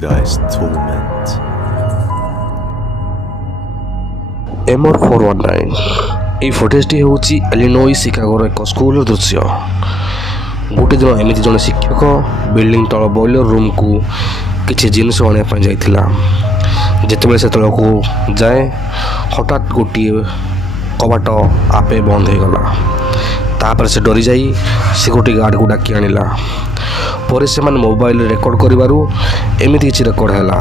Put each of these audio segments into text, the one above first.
paradise torment. MR 419 এই ফুটেজটি ହେଉଛି ଇଲିନୋଇ ଶିକାଗୋର ଏକ ସ୍କୁଲର ଦୃଶ୍ୟ। ଗୋଟିଏ ଦିନ ଏମିତି ଜଣେ ଶିକ୍ଷକ ବିଲ୍ଡିଂ ତଳ ବଏଲର ରୁମ୍କୁ କିଛି ଜିନିଷ ଆଣିବା ପାଇଁ ଯାଇଥିଲା। ଯେତେବେଳେ ସେ ତଳକୁ ଯାଏ ହଠାତ୍ ଗୋଟିଏ କବାଟ ଆପେ ବନ୍ଦ ହୋଇଗଲା। ତାପରେ ସେ ଡରିଯାଇ ସିକ୍ୟୁରିଟି ଗାର୍ଡ଼କୁ ଡାକି ଆଣିଲା। ପରେ ସେମାନେ ମୋବାଇଲରେ ରେକର୍ଡ଼ କରିବାରୁ ଏମିତି କିଛି ରେକର୍ଡ଼ ହେଲା।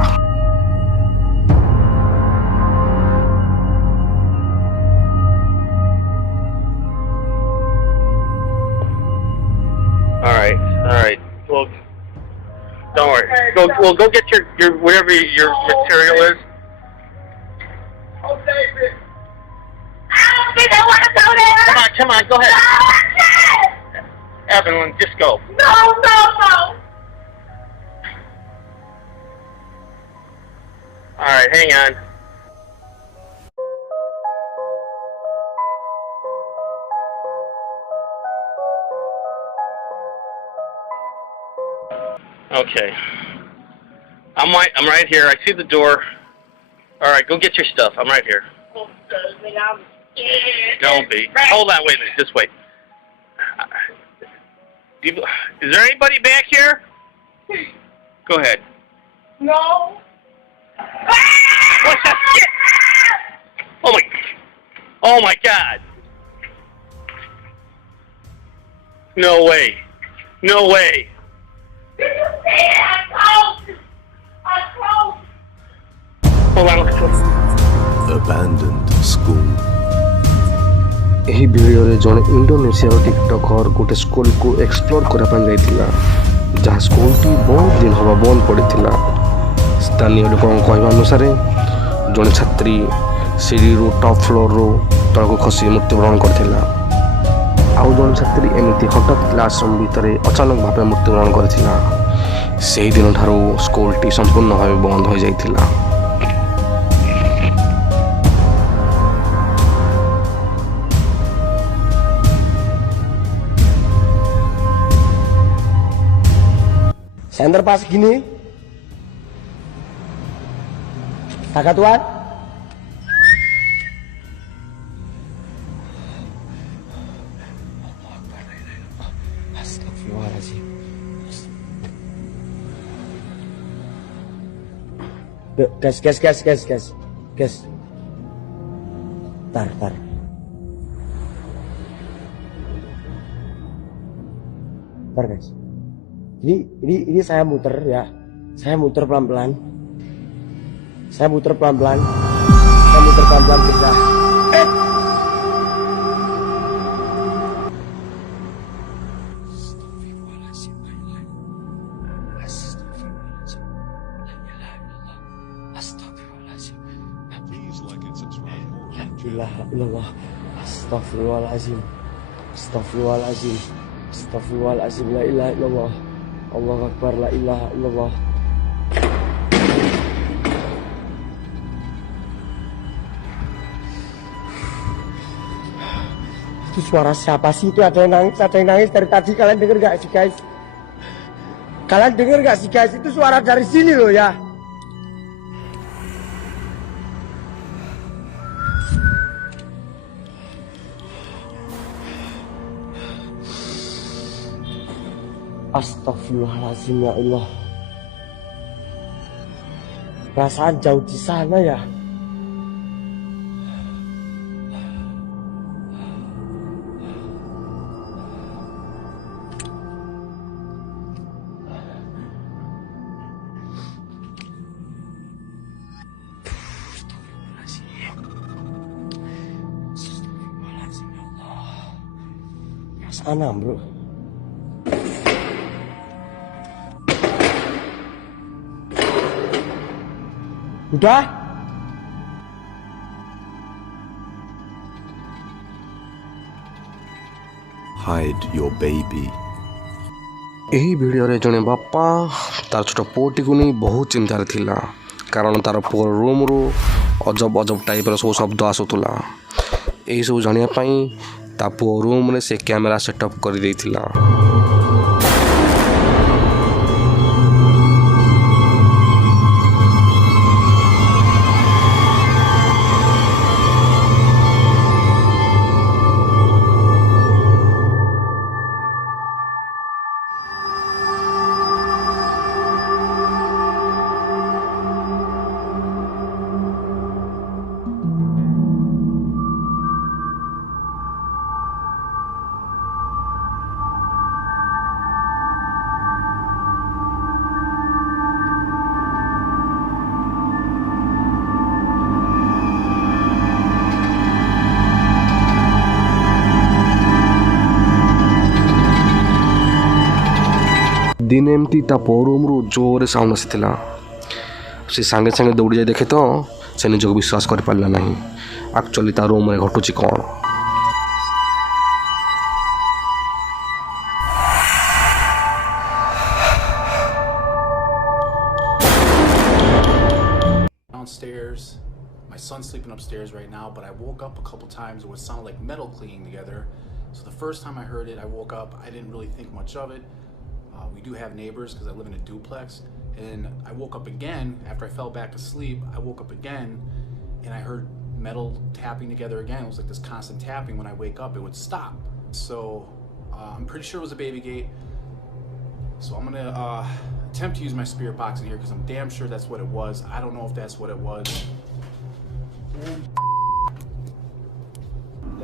All right. Well, don't worry. Go get your whatever your material is. Oh, David. I don't think I want to go there. Come on, go ahead. No, Evelyn, just go. no. All right, hang on. Okay. I'm right here. I see the door. All right, go get your stuff. I'm right here. Oh, David, I'm scared. Don't be. Hold on, wait a minute. Just wait. Is there anybody back here? Go ahead. No. What's that shit? Oh my God. No way. No way. Did you see it? I closed. Hold on. Abandoned school. ଏହି ଭିଡ଼ିଓରେ ଜଣେ ଇଣ୍ଡୋନେସିଆର ଟିକଟକର ଗୋଟେ ସ୍କୁଲକୁ explore କରିବା ପାଇଁ ଯାଇଥିଲା, ଯାହା ସ୍କୁଲଟି ବହୁତ ଦିନ ହେବ ବନ୍ଦ ପଡ଼ିଥିଲା। ସ୍ଥାନୀୟ ଲୋକଙ୍କ କହିବା ଅନୁସାରେ ଜଣେ ଛାତ୍ରୀ ସିଡ଼ିରୁ ଟପ୍ ଫ୍ଲୋରରୁ ତଳକୁ ଖସି ମୃତ୍ୟୁବରଣ କରିଥିଲା। ଆଉ ଜଣେ ଛାତ୍ରୀ ଏମିତି ହଠାତ୍ କ୍ଲାସରୁମ୍ ଭିତରେ ଅଚାନକ ଭାବେ ମୃତ୍ୟୁବରଣ କରିଥିଲା। ସେହିଦିନ ଠାରୁ ସ୍କୁଲଟି ସମ୍ପୂର୍ଣ୍ଣ ଭାବେ ବନ୍ଦ ହୋଇଯାଇଥିଲା। Center pas gini. Kakak tuan. Astagfirullahaladzim. Gas. Tar. Tar guys. Ini saya muter ya. Saya muter pelan-pelan. Saya muter pelan-pelan guys ya. Astagfirullahaladzim. La ilaha illallah. Allahu Akbar, la ilaha illallah. Itu suara siapa sih? Itu ada yang nangis dari tadi. Kalian dengar gak sih guys? Itu suara dari sini loh ya. Astagfirullahaladzim ya Allah. Perasaan jauh di sana ya. Astagfirullahaladzim ya Allah. Perasaan bro. Udah? Hide your baby. ଏହି ଭିଡ଼ିଓରେ ଜଣେ ବାପା ତାର ଛୋଟ ପୁଅଟିକୁ ନେଇ ବହୁତ ଚିନ୍ତାରେ ଥିଲା, କାରଣ ତାର ପୁଅ ରୁମ୍ରୁ ଅଜବ ଟାଇପ୍ର ସବୁ ଶବ୍ଦ ଆସୁଥିଲା। ଏହିସବୁ ଜାଣିବା ପାଇଁ ତା ପୁଅ ରୁମ୍ରେ ସେ କ୍ୟାମେରା ସେଟଅପ୍ କରିଦେଇଥିଲା। ଦିନେ ଏମିତି ତା ପୁଅ ରୁମ୍ରୁ ଜୋରରେ ସାଉଣ୍ଡ ଆସିଥିଲା। ସେ ସାଙ୍ଗେ ସାଙ୍ଗେ ଦୌଡ଼ି ଯାଇ ଦେଖେ ତ ସେ ନିଜକୁ ବିଶ୍ୱାସ କରିପାରିଲା ନାହିଁ। ଆକ୍ଚୁଆଲି ତା ରୁମ୍ରେ ଘଟୁଛି କ'ଣ। Downstairs. My son's sleeping upstairs right now, but I woke up a couple times where it sounded like metal clanging together. So the first time I heard it, I woke up. I didn't really think much of it. We do have neighbors because I live in a duplex. And I woke up again after I fell back asleep. I woke up again and I heard metal tapping together again. It was like this constant tapping. When I wake up, it would stop. So I'm pretty sure it was a baby gate. So I'm gonna attempt to use my spirit box in here because I'm damn sure that's what it was. I don't know if that's what it was.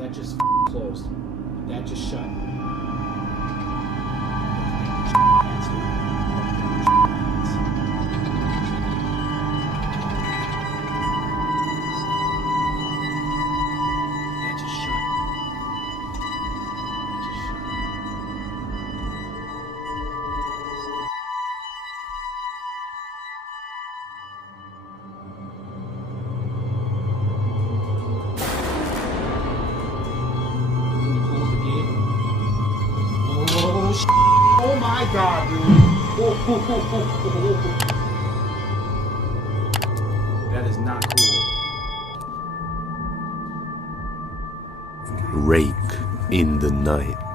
That just closed. That just shut. Oh my god, dude. That is not cool. Rake in the night.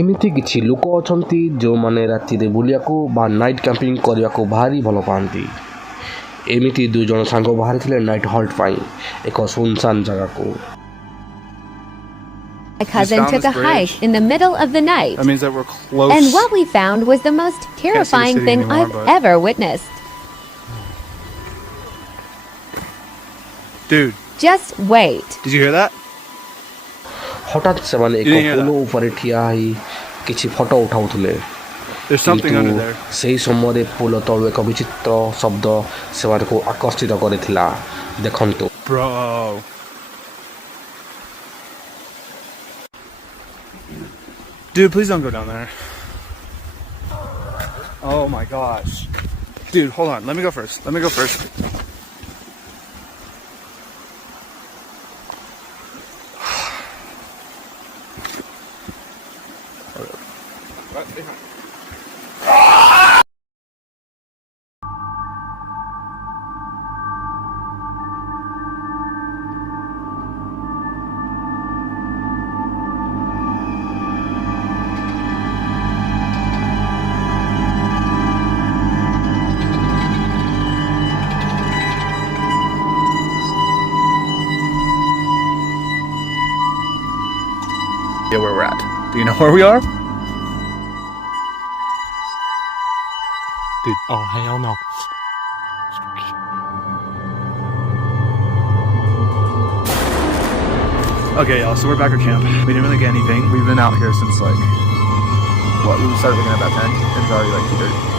ଏମିତି କିଛି ଲୋକ ଅଛନ୍ତି ଯେଉଁମାନେ ରାତିରେ ବୁଲିବାକୁ ବା night camping କରିବାକୁ ଭାରି ଭଲ ପାଆନ୍ତି। ଏମିତି ଦୁଇ ଜଣ ସାଙ୍ଗ ବାହାରିଥିଲେ ନାଇଟ୍ ହଲ୍ଟ ପାଇଁ ଏକ ସୁନସାନ ଜାଗାକୁ। My cousin took a hike in the middle of the night. That means that we're close. And what we found was the most terrifying city thing anymore, I've but- ever witnessed. Dude, Just wait. did you hear that? ହଠାତ୍ ସେମାନେ ଏକ You didn't hear poll that? ଉପରେ ଠିଆ ହୋଇ କିଛି photo ଉଠାଉଥିଲେ। There's something under କିନ୍ତୁ there. ସେହି ସମୟରେ ପୋଲ ତଳୁ ଏକ ବିଚିତ୍ର ଶବ୍ଦ ସେମାନଙ୍କୁ ଆକର୍ଷିତ କରିଥିଲା। ଦେଖନ୍ତୁ। Bro. Dude, please don't go down there. Oh my gosh. Dude, hold on. Let me go first. Let me go first. Where we're at. Do you know where we are? Dude. Oh, hell no. Okay, y'all, so we're back at camp. We didn't really get anything. We've been out here since, like, what, we started looking at about 10. It's already, like, 2:30.